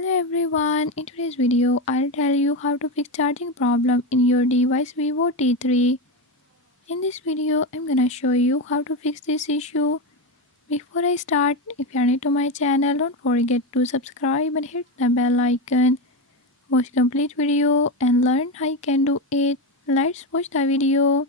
Hello everyone, in today's video I'll tell you how to fix charging problem in your device Vivo T3. In this video I'm gonna show you how to fix this issue. Before I start, if you are new to my channel, don't forget to subscribe and hit the bell icon. Watch complete video and learn how you can do it. Let's watch the video.